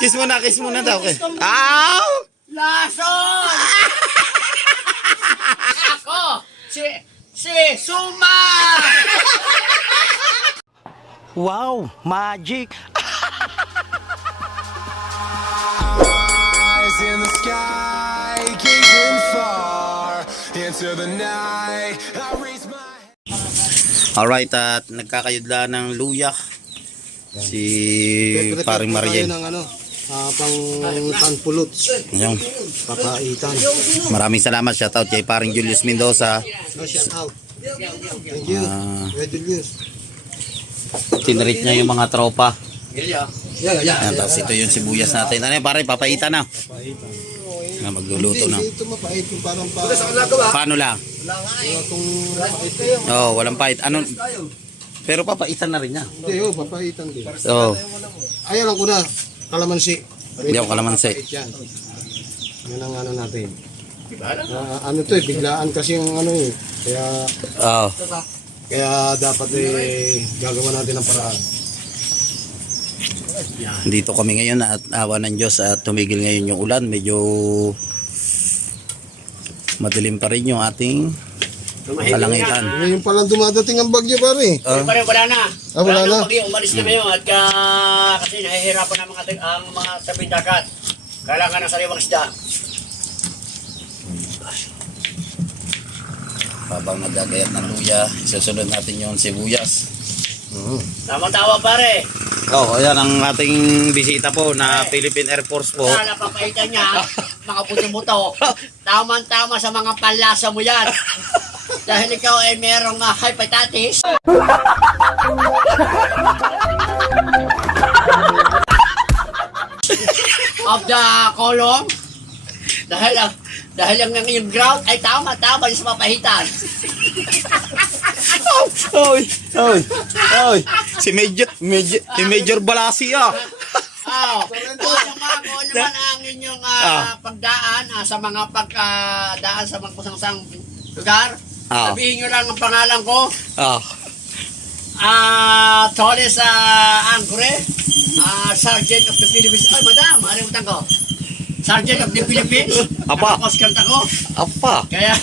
Kiss mo na daw. Aw! Lason! Ako! Si Suma! Wow, magic. Eyes in the sky, gazing far into the night. I raise my Alright, at nagkakayudla ng luya si paring Marien. Ng ano, pang tanpulot. Ayun. Papaitan. Maraming salamat, shoutout kay paring Julius Mendoza. No, shout out. Thank you. Red Julius. Tinirit niya yung mga tropa. Yeah. Ayan, tapos ito yung sibuyas natin. Ano yun, pare, papaitan na. Na magluluto na. Hindi ito mapait yung parang Paano lang? wala tong mapait. Oh, walang pait. Ano? Pero papaitan na rin niya. Hindi, papaitan din. Oh, Ayan lang ko na. Kalamansi. hindi ako kalamansi. Mapait yan. Yan ang ano natin. Ano to eh, biglaan kasi yung ano eh. Oh, Kaya dapat gagawa natin ng paraan. dito kami ngayon at awa ng Diyos at tumigil ngayon yung ulan. Medyo madilim pa rin yung ating kalangitan. Ngayon palang dumadating ang bagyo pare. Wala na. Wala na. Umalis na ngayon at kasi nahihirapan ang mga sabing dagat. Kailangan ng sariwang isda. Habang nagagayat ng luya, isusunod natin yung sibuyas. Tama-tawa pare. Oh, ayan ang ating bisita po na Philippine Air Force po. Sana papaitan niya, mga puto-buto. Tama-tama sa mga panlasa mo yan. Dahil ikaw ay merong hepatitis. Of the colon. Dahil ang yung ground ay tama-tama sa papahitan. Oy, si Major Balasi ah. Kung naman ang inyong pagdaan sa mga pagdaan sa mga kusang lugar, sabihin nyo lang ang pangalan ko. Torres Angre, Sergeant of the Philippines. Ay, madam, alimutan ko. Sergeant of the Philippines. Apa. Nakakoscant ako. Apa. Kaya,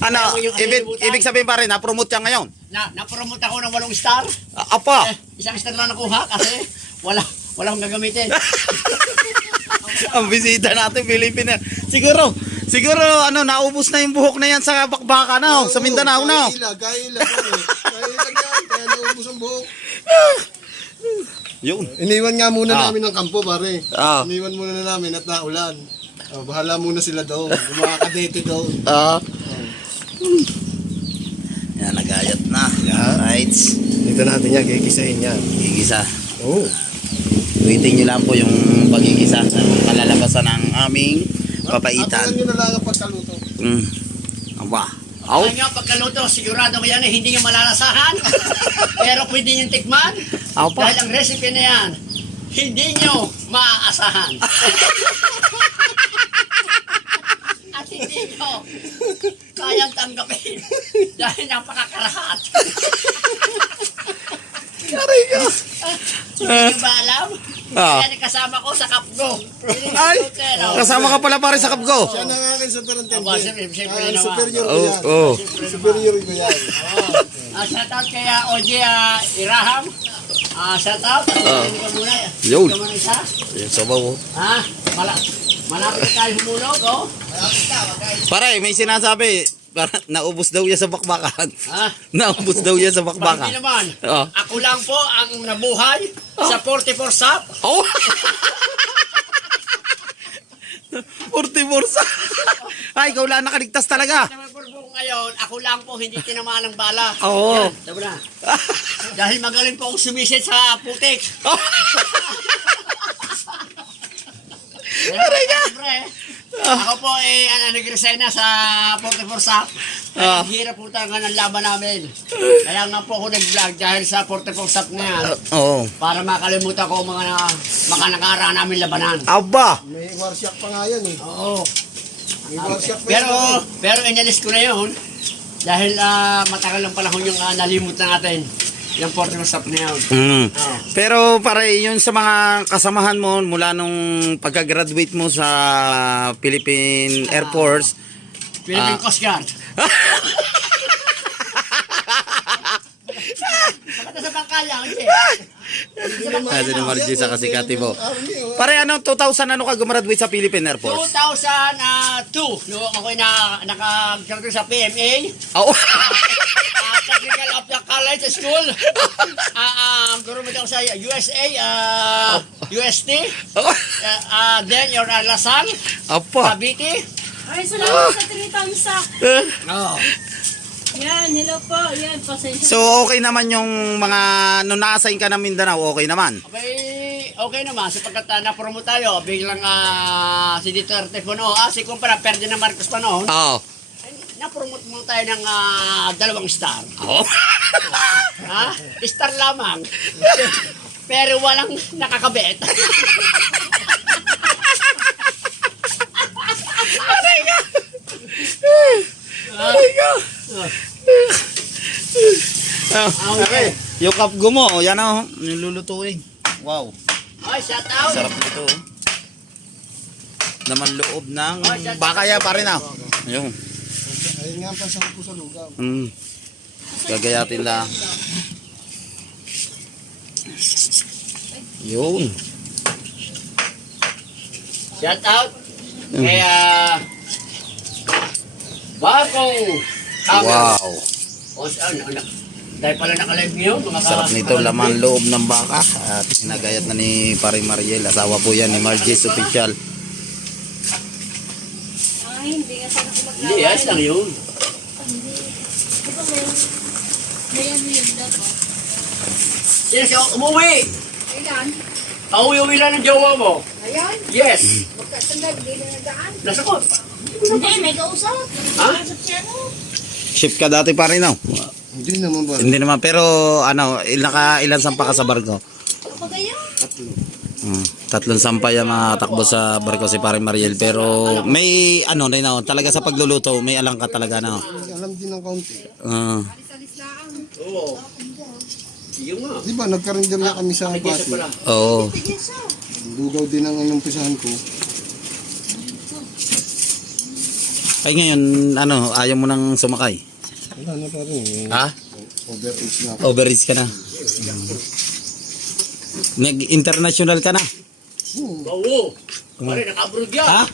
Ano, yung ibig sabihin pa rin, na-promote siya ngayon. na-promote ako ng 8 star. Apa. Isang star lang nakuha kasi wala akong gagamitin. Ang bisita natin, Philippine. Siguro, ano, naubos na yung buhok na yan sa bakbaka na, sa Mindanao na. Kaila yan. Kaya naubos ang buhok. Yun. Iniwan nga muna namin ng kampo pare. Ah. Iniwan muna na namin at naulan. Bahala muna sila doon. Yung mga kadete doon. Yan, nagayat na. Right. Dito natin yan, gigisahin yan. Gigisa. Oo. Waiting nyo lang po yung pagigisa sa kalalabasan ng aming papaitan. Abangan nyo na lang ang pagkaluto. Aba. Aw. Ang pagkaluto, sigurado ko yan hindi nyo malalasahan. Pero pwede nyo tikman. Dahil ang recipe na yan, hindi nyo maaasahan. At hindi nyo kayang tanggapin. Dahil napakakarahat. Aray ka. Hindi nyo ba alam? Kaya kasama ko sa Kapgo. Ay, kasama ka pala pare sa Kapgo. Siya na nga akin sa perantende. Siyempre naman. Superior ko yan. Oh. Superior ko yan. Shoutout kaya Oje Iraham. Shoutout. Hindi ka muna. Yun. Hindi ka muna isa. Yung sabaw. Malapit na tayo humulog, oh. Pare, may sinasabi. Naubos daw yan sa bakbakan. Naubos daw yan sa Hindi bakbakan. naman. Ako lang po ang nabuhay sa 44 SAP. Oh! 44 sa. Ay, ikaw lang nakaligtas talaga. Ngayon, ako lang po hindi tinamaan ng bala. Oo. Yan, sabi na. Dahil magaling po akong sumisid sa putik. Aray ka. Ako po nag-resign na sa 44 SAP. Kaya hirap po talaga ng laban namin. Kaya nga po ako nag-vlog dahil sa 44 SAP na yan. Oo. Para makalimutan ko mga nakaraan namin labanan. Aba. May warsyak pa nga yan eh. Oo. May warsyak pa yan. Pero inalis ko na yun. Dahil matagal lang panahon yung nalimot na natin. Yung portable staff na yun. Oh. Pero pare, yun sa mga kasamahan mo mula nung pagka-graduate mo sa Philippine Air Force, Philippine Coast Guard. Bakit sa bangkaya? Hindi. kasi ni Margie sa kasikati mo. Pare, anong 2000 ano ka gumraduate sa Philippine Air Force? 2002, noong ako'y naka-graduate sa PMA, Oh. Technical of the College School. Gurumit ako sa USA, UST. Then, your Lasal, Apa. Cavite. Ay, salamat sa 3 thumbs up. Oh. Yan, hello po. Yan, pasensya. So okay naman yung mga nung na-assign ka ng Mindanao, okay naman. Okay naman, sapagkat na-promote tayo, biglang si Duterte po no, si Kumpara Ferdinand Marcos pa noon, Oo. na-promote mo tayo ng 2 star. Oh. Ha? Star lamang. Pero walang nakakabit. Aray ka. Okay. Yung kapgo mo, yan o, nilulutuin. Wow. Ay, shout out. Sarap nito. Naman loob ng bakaya pa rin ah. Ayun. Ayun nga pa sa ko sa lugaw. Gagayatin lang. Yun. Shout out. Kaya, bagong Wow. O, dahil pala nakalive ngayon, mga Sarap nito, laman loob ng baka. At sinagayat na ni Pare Mariel. Asawa po yan ni Margie's Official. Ay, hindi nga sana ako Hindi, ayos lang yun. Hindi. Diba may ano yun dapat? Sino siya umuwi? Kailan? Pauwi-uwi lang ng jowa mo. Ayan? Yes. Magkasandal, hindi na nagaan. Nasakot. Hindi, may kausap. Ha? Kausap siya, no? Ship ka dati pa rin, no? Hindi naman ba? Hindi naman, pero ano, ilan sampa ka sa barko? Ako kaya? 3 sampay ang mga takbo sa barko si Pare Mariel. Pero may ano rin ako, talaga sa pagluluto, may alang ka talaga na. Alam din ng kaunti. Oo. Yung nga. Di ba, nagkarindir na kami sa Kesa bati. pala. Oo. Lugaw din ang inumpisahan ko. Ay ngayon, ano, ayaw mo nang sumakay? Wala na pa rin. Ha? Overage na. Overreach ka na. Nag-international ka na. Oo. Pare, naka-abroad yan. Ha?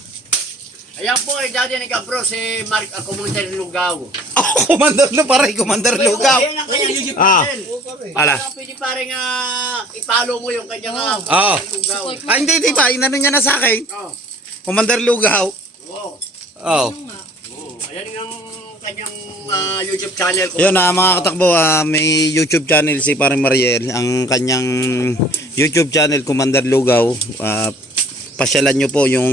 Ayan po, dati nag-abroad si Mark, Commander Lugaw. Oh, Commander na pare, Commander Lugaw. Ayan ang kanyang YouTube Ah. channel. Ala. Pwede parang i-follow mo yung kanyang Oo. Lugaw. Ay, hindi, pa. Inano niya na sa akin. Oo. Commander Lugaw. Oo. Oh. Oo. Ayan ang kanyang YouTube channel. Yun mga katakbo, may YouTube channel si Pare Mariel. Ang kanyang YouTube channel, Commander Lugaw. Pasyalan nyo po yung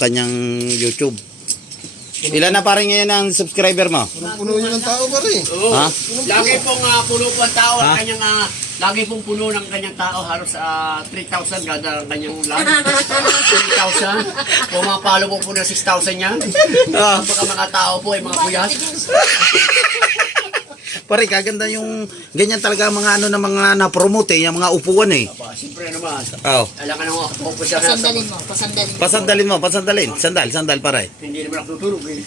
kanyang YouTube. Ilan na pare ngayon ang subscriber mo? Puno yun ng tao pa rin. Oo. Ha? Lagi pong puno po ang tao. Ha? Ang kanyang, lagi pong puno ng kanyang tao. Halos 3,000 kada kanyang live. 3,000. Pumapalo po na 6,000 yan. Baka mga tao po ay mga puyas. Pare, kaganda yung ganyan talaga mga ano na mga na-promote yung mga upuan eh. Siyempre naman. Oh. Alam ka naman ako po siya. Pasandalin mo, pasandalin mo. Pasandalin mo, pasandalin. Sandal pare. Hindi naman ako tutulog eh.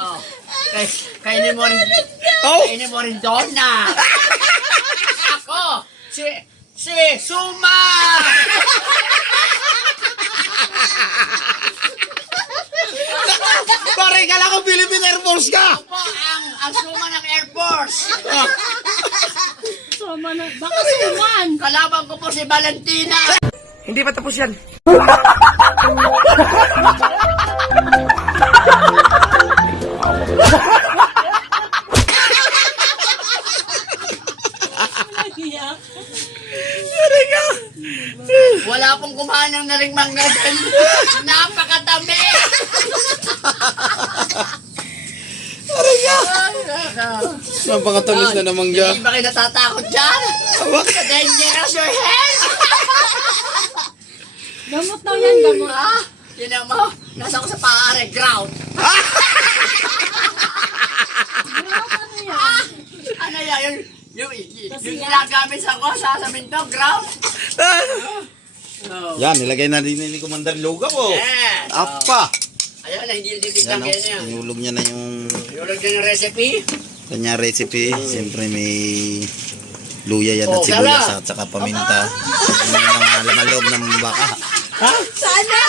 Oh. Kainin mo rin. Oh! Kainin mo rin doon na. Ako. Si Suma. Pare, kala ko Philippine Air Force ka! Ako ang Suma ng Air Force. Suma na. Baka suman. Kalaban ko po si Valentina. Hindi pa tapos yan. Iyak. Wala pong kumain ng naringmang na dyan. Napakadami. Napakatamis na naman dyan. Hindi ba kayo natatakot dyan? Dangerous your head. Gamot daw yan, gamot. Ha? Tinan mo. Nasa ako sa pare ground. Grabe mamaya, yung ginagamit sa saminto, ground. Oh. Yan, nilagay na din ni Commander Lugaw. Oh. Yes. Apa. Ayan na, hindi Yan, titignan oh. kaya niya. Inulog niya na yung Yulog din yung recipe. kanya recipe. Siyempre may luya yan Oh, at sibuyas sala. at saka paminta. Yung mga laman loob ng baka. Sana!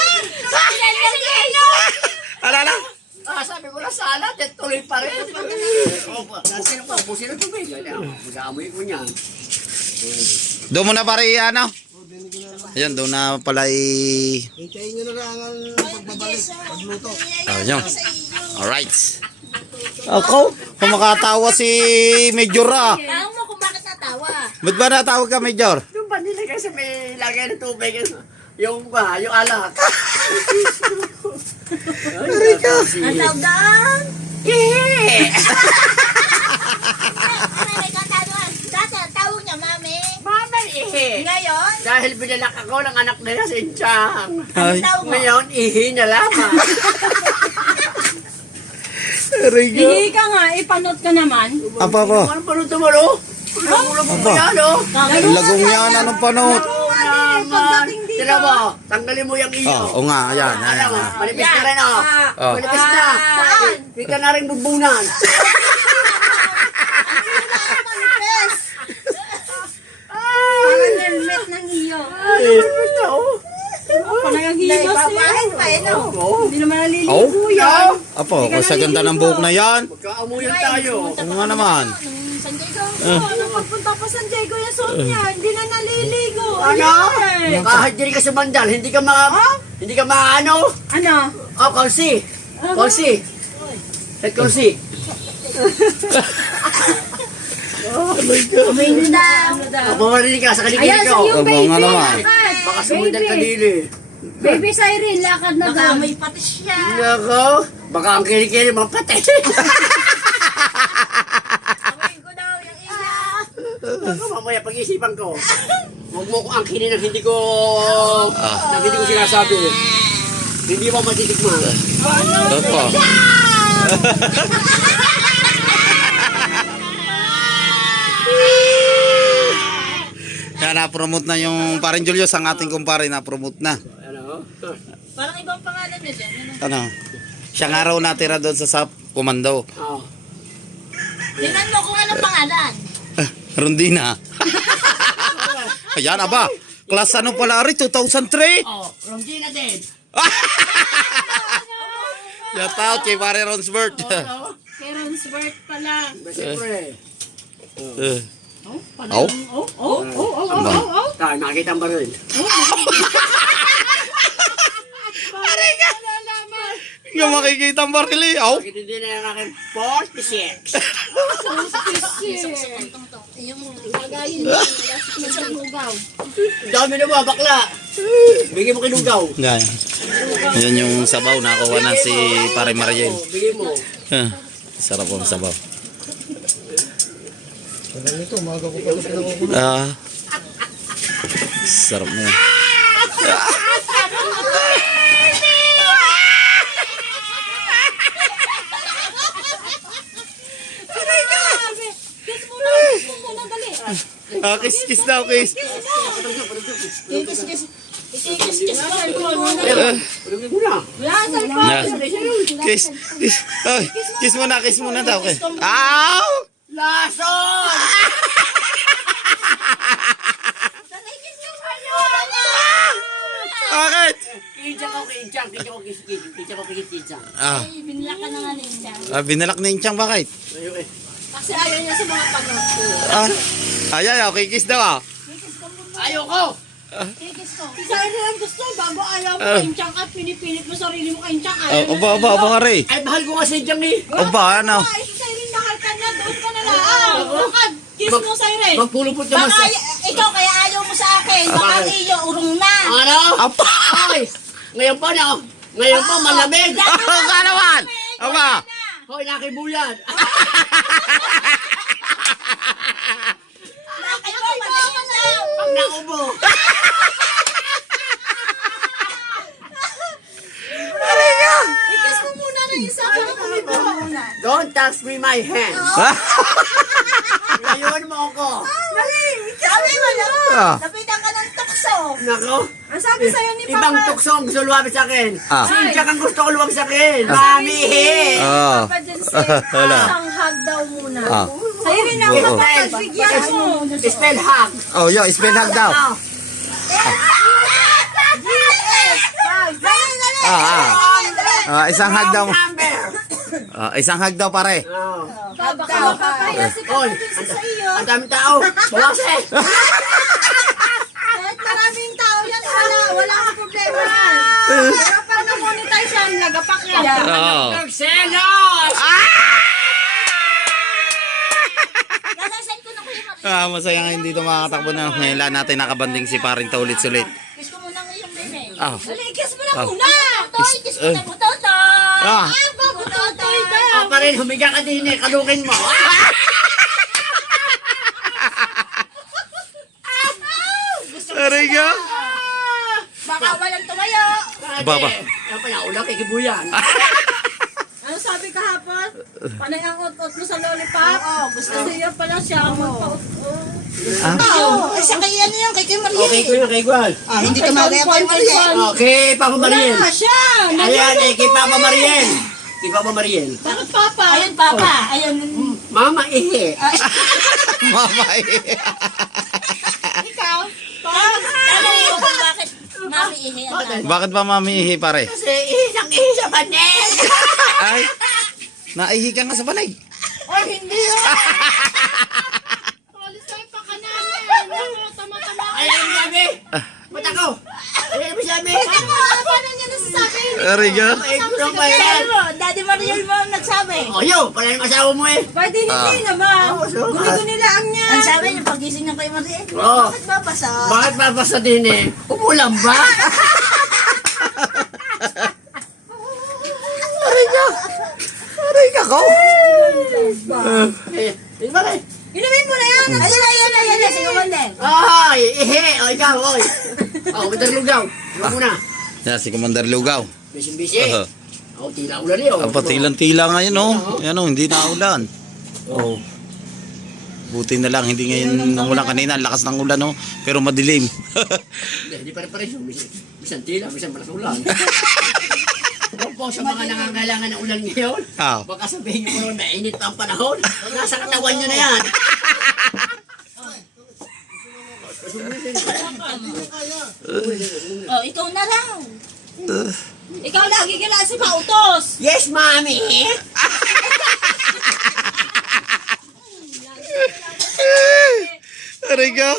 Alala? Sabi ko na sana, tuloy pa rin. Busin ang tubig. Mag-aamoy ko niyan. Doon mo na pare ano? Ayan, doon na pala Hintayin nyo na lang ang pagbabalik, pagluto. Ayan. Alright. Ako, kumakatawa si Major ah. Tanong mo kung bakit natawa. Ba't ba natawag ka Major? Yung ba nilagay sa may lagay ng tubig? Yung alak. Ang tawag daan? Dati ang tawag niya, mami. Mama ihi. Ngayon, Dahil binalak ako ng anak nila sa insyang. Ay, tawag mo. Ngayon, ihi na lamang. Rigo. Hindi ka nga, ipanot ka naman. Apa po? Ano pa nung tumalo? Lagulabog mo yan, oh. Lagong yan, anong panot? Naman. Tira mo, tanggalin mo yung iyo. Oh, o nga, ayan, Ano, ayan. manipis na rin, oh. Oh. Manipis na. Saan? Hindi ka na rin bubunan. Parang helmet ng iyo. Ano ito, oh? Parang himas niya. Oh. Hindi naman Oh? naliligo yan. Apo, sa ganda ng buhok na yan. Magkaamuyan tayo. Oo nga naman. San Diego. Nung pagpunta pa San Diego yung suot niya, hindi na naliligo. Ano? Kahit diri ka sa bandal, hindi ka maano? Ano? Oh, konsi. Konsi. Head konsi. Umayin na. Ako marinig ka sa kaligid Ayan, sa ko. iyo, Oo baby. nga naman. Baka sumunod ang kadili. Baby Siren, lakad na daw. May patis siya. Nako, baka ang kilikili mapatay. Amoy ko daw yung ina. Nako, mamaya pag-isipan ko. Huwag mo kong angkinin ng hindi ko sinasabi. Hindi mo matitikman. Opo. Yan, na-promote na yung paring Julius, ang ating kumpare, na-promote na. Ano? Parang ibang pangalan niya dyan. Ano? Siya nga raw natira doon sa SAP Komando. Oh. Tingnan mo kung anong pangalan. Rondina. Ayan, aba. Class ano pala rin, 2003? Oh, Romgina din. Shout out kay pare Ronsbert. Ano? Kay Ronsbert pala. Siyempre. Oh? Aba. Nakita mo ba rin? Yung makikita ang barili. Oh? Bakit hindi na yung aking 46? Yung lagayin mo. Sa lugaw. Dami na ba, bakla? Bigyan mo kinugaw. Yan. Yan yung sabaw, nakuha na si pare Mariel. Bigyan mo. Sarap ang sabaw. Tagal nito, umaga ko pala pinakukulo. Sarap na yan. Kiss mo na. Kiss mo na, dali. Kiss daw, kiss. Kiss mo. Pulungin mo na. Yan, cellphone. Yeah. Kiss. Ay, kiss mo na daw. Ow! Lason! Bakit? Kincha ko, kincha. Binila ka na nga niya. Binalak na yung tiyang, bakit? Ayun eh. Kasi ayaw niya sa mga panood. Ayan, okay, kiss daw. Ayoko! Kikis ko. Si Siren ang gusto. Bago ayaw mo kainchang at pinipilit mo sarili mo kainchang. Aba, rin. Ay, mahal ko kasi dyan eh. Aba, ano? Ay, si Siren mahal ka na. Doon ka na lang. Bakad. Kiss mo, Siren. Magpulupot naman Baka ikaw kaya ayaw mo sa akin. Baka iyo, urong na. Ano? Apa! Ay! Ngayon pa na. Ngayon pa, malamig. Ka naman! Aba! Hoy, nakibuyan. Bakit mo madaling na? Pag naubo. Ikis mo muna na isa. Baka kami muna. Don't touch me my hand. Ha? tao ko. Mali! Sabi mo lang! Ah. Lapitan ka ng tukso! Nako. Ang sabi sa'yo ni Ibang Papa, tukso ang gusto lumapit sa akin. Ah. Si Jack ang gusto ko lumapit sa akin. Mami, Ah. Papa Jensen, Wala. isang hug daw muna. Ah. Sa'yo rin ako Oo. mapapagbigyan mo. Spell hack. Oh, yo, spell hug daw. Ah. Isang hug daw. Number. Isang hug daw, pare. Oh. Baka mapapahiya si Papa Oy, Jensen sa iyo. ang daming tao. Bawas eh. Kahit maraming tao yan, wala akong problema yan. Pero pag na-monetize yan, nagapak yan. Oo. Selos! Lalasan ko na kuya Maria. Masaya ngayon dito makakatakbo na ngayon natin nakabanding si paring ulit-sulit. Kiss ko muna ngayong bebe. Ah. Dali, kiss mo na Ah. muna. Toy, kiss mo na po, Totoy. Ah. Bago, Totoy. Ah, pa rin, humiga ka din eh. Kalukin mo. Aray ka? Baka walang tumayo. Baba. Ano pa yan? Ulang kikibuyan. Ano sabi kahapon? Panay ang ot-ot mo sa lollipop? Oo, gusto niya pala siya ang magpa-ot-ot. Ay, sa kay ano yan, kay Maria. Okay, kuya, kay Gual. Hindi ka magaya kay Maria. Okay, Papa Mariel. Wala siya! Ayan, eh, kay Papa Mariel. Kay Papa Mariel. Bakit Papa? Ayun, Papa. Ayun. Mama, ihi. Mama Ikaw? Tanong mo kung bakit mami ihi ang tawag. Bakit ba mami ihi, pare? Kasi ihi sa banig. Ay, naihi ka nga sa banig. Ay, hindi. Alis kayo pa ka namin. Tama-tama. Ayan, sabi. Ba't ako? Ayan, sabi. Paano niya nasasabi? Aray ka? Ay, kurang ba yan? Daddy Maria mo ang nagsabi. O, yun, pala yung asawa mo eh. Pwede hindi naman. Guni-guni lang niya. Ang sabi niya, pagising ng kay Maria, Oo. bakit babasa? Bakit babasa din eh? Umulan ba? Aray ka ko? Eh, bakit? Inumin mo na yan. Ayun. Sige, Mandeng. Ay, ihi. O, ikaw, oy. O, madarlugaw. Ano muna? Yan, si Commander Lugaw. Bising-bisi. Uh-huh. O, tila ulan yun. Ang patilang-tila ngayon, oh. Yan, oh, hindi na ulan. Oh. Buti na lang, hindi ngayon ng ulan kanina. Ang lakas ng ulan, oh. Pero madilim. Hindi pare-pares yung bisan tila, bisan malas ulan. Po sa mga nangangailangan ng ulan ngayon, Ah. baka sabihin nyo mo mainit pa ang panahon. Nasa katawan nyo na yan. Oh, ikaw na raw. Ikaw lagi ka lang si Pautos. Yes, mami! Aray ka?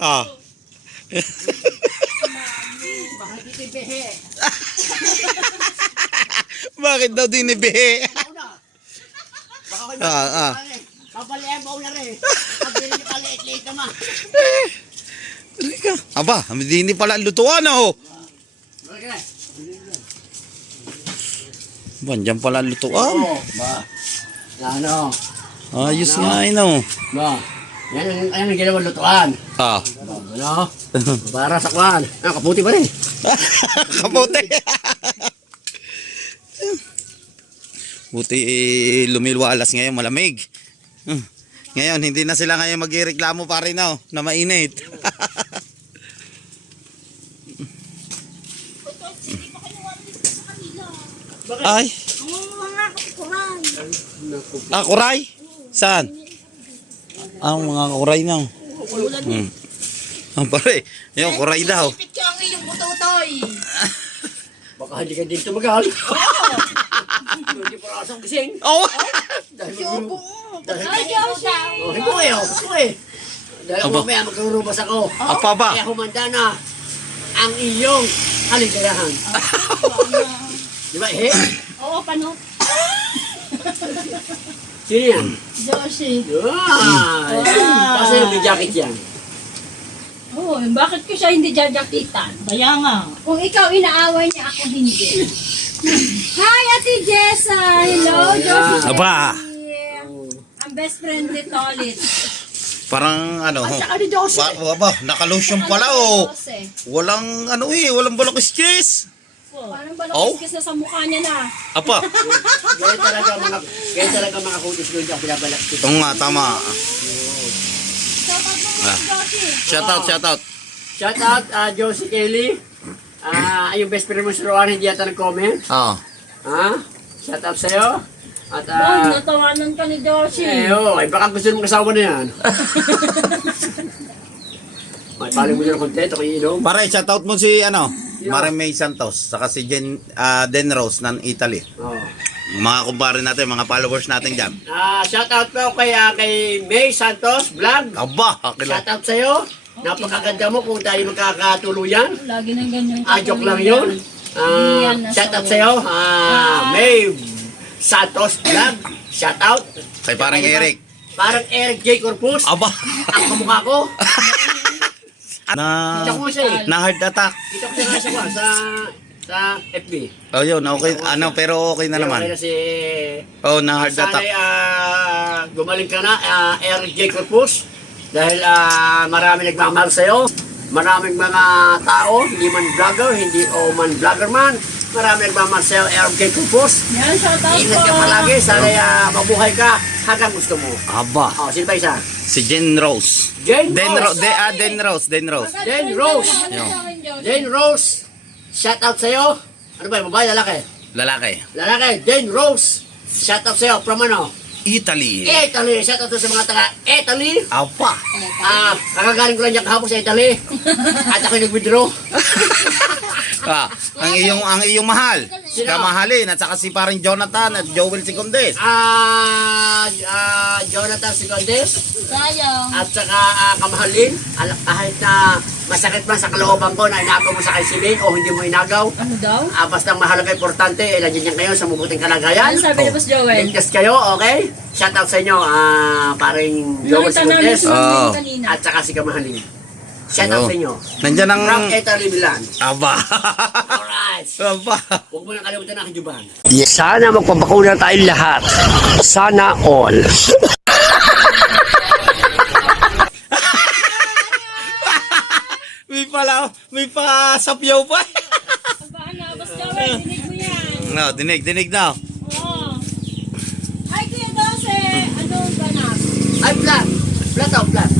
Ah. Baka titipihe. Bakit daw dinibihi? Baka kayo Ah. papalihan mo na rin. Pagdili nyo paliit-liit naman. Aray ka? Aba, hindi pala lutuan, oh. Okay. Bandiyan pala lutuan. Ba? Ano? Ayos nga, no. Ba? Yan ang ginawang lutuan. Ah. Ano? Para sa kwan. Ah, kaputi pa rin. Kapote. Buti lumilwalas ngayon, malamig. Ngayon, hindi na sila ngayon magreklamo pa rin, no, na mainit. Ay, Mga kukuran. kuray? Saan? Mga kuray na. Pare, yung kuray daw. Sipit ka ang iyong butotoy. Baka hindi ka din tumagal. Hindi pa rasang gising. Oh! Dahil Yobo. Dahil- Ay, Yobo. Oh, hikoy, oh. Hikoy. Dahil Aba. mamaya magkarurubas ako. Apa ba? Kaya humanda na ang iyong kaligayahan. Di ba, eh? Oo, pano? Sino yan? Josie. Ay! Kasi may jacket yan. Oh, bakit ko siya hindi jajakitan? Kaya nga. Kung ikaw inaaway niya, ako hindi. Hi, Ate Jessa! Hello, Josie. Aba! Ang best friend ni Tolit. Parang ano, Saka ni Jose. nakalusyon pala, oh. Jose. Walang walang balakis-kis. Parang Oh? balakis na sa mukha niya na. Apa? Ganyan talaga mga kutis ko dyan pinabalak. Oo nga, tama. Shout out. Shout out, Josie Kelly. Yung best friend mo si Rowan, hindi yata nag-comment. Oh. Shout out sa'yo. At, Natawanan ka ni Joshi. baka gusto mong kasawa na yan. May paling mo dyan ng content, okay, inom. Pare, shout out mo si Mare May Santos, saka si Den Rose ng Italy. Mga kumpare natin, mga followers natin dyan. Shout out po kay May Santos Vlog. Aba, Shout out sa'yo. Napakaganda mo kung tayo magkakatuluyan. Lagi nang ganyan. Joke lang yun. Shout out sa'yo. May Santos Vlog. Shout out. Kay parang Eric. Parang Eric J. Corpus. Aba. Ang kamukha ko. Kita ko siya eh. Na heart attack. Kita ko siya sa FB. Oh, yun, okay. Pero okay na naman. Okay na si... Oh, na heart attack. Sana'y gumaling ka na, Eric J. Corpus. Dahil marami nagmamahal sa'yo. Maraming mga tao, hindi man vlogger, hindi man vlogger man. Marami nagmamahal sa'yo, Eric J. Corpus. Yan, shout out Ingat ka po. palagi, sana'y mabuhay ka hanggang gusto mo. Aba. Sino pa isa? Si Jen Rose. Jane Den Rose. Rose. Den Rose. Jane Rose. Jane Rose. Shout out sa'yo. Ano ba, babae, lalaki? Lalaki. Lalaki, Jane Rose. Shout out sa'yo, from ano? Italy. Italy. Shout out sa mga taga Italy. Aba. Kakagaling ko lang dyan kahapon sa Italy. At ako nag-withdraw. Ang iyong mahal. Sino? Kamahalin at saka si parang Jonathan at Joel Sicondes. Jonathan Sicondes. Sayang. At saka kamahalin. Kahit na masakit man sa kalooban ko na inagaw mo sa kaisibig o hindi mo inagaw. Ano daw? Basta mahalaga importante, nandiyan yan kayo sa mabuting kalagayan. Ano sabi ni Boss Joel? Ligtas kayo, okay? Shout out sa inyo, paring Joel Nakita namin Sicondes. si Oo. kanina. At saka si kamahalin. Shout out sa inyo. Nandyan ang... From Italy, Milan. Aba. Alright. Aba. Huwag mo nang kalimutan ang juban. Sana magpabakuna tayong lahat. Sana all. May pa sapyaw pa. Paano, Boss Joel? Dinig mo yan. No, dinig na. Oo. Ay, Kuya Dose. Anong ganap? Ay, flat. Flat out, flat.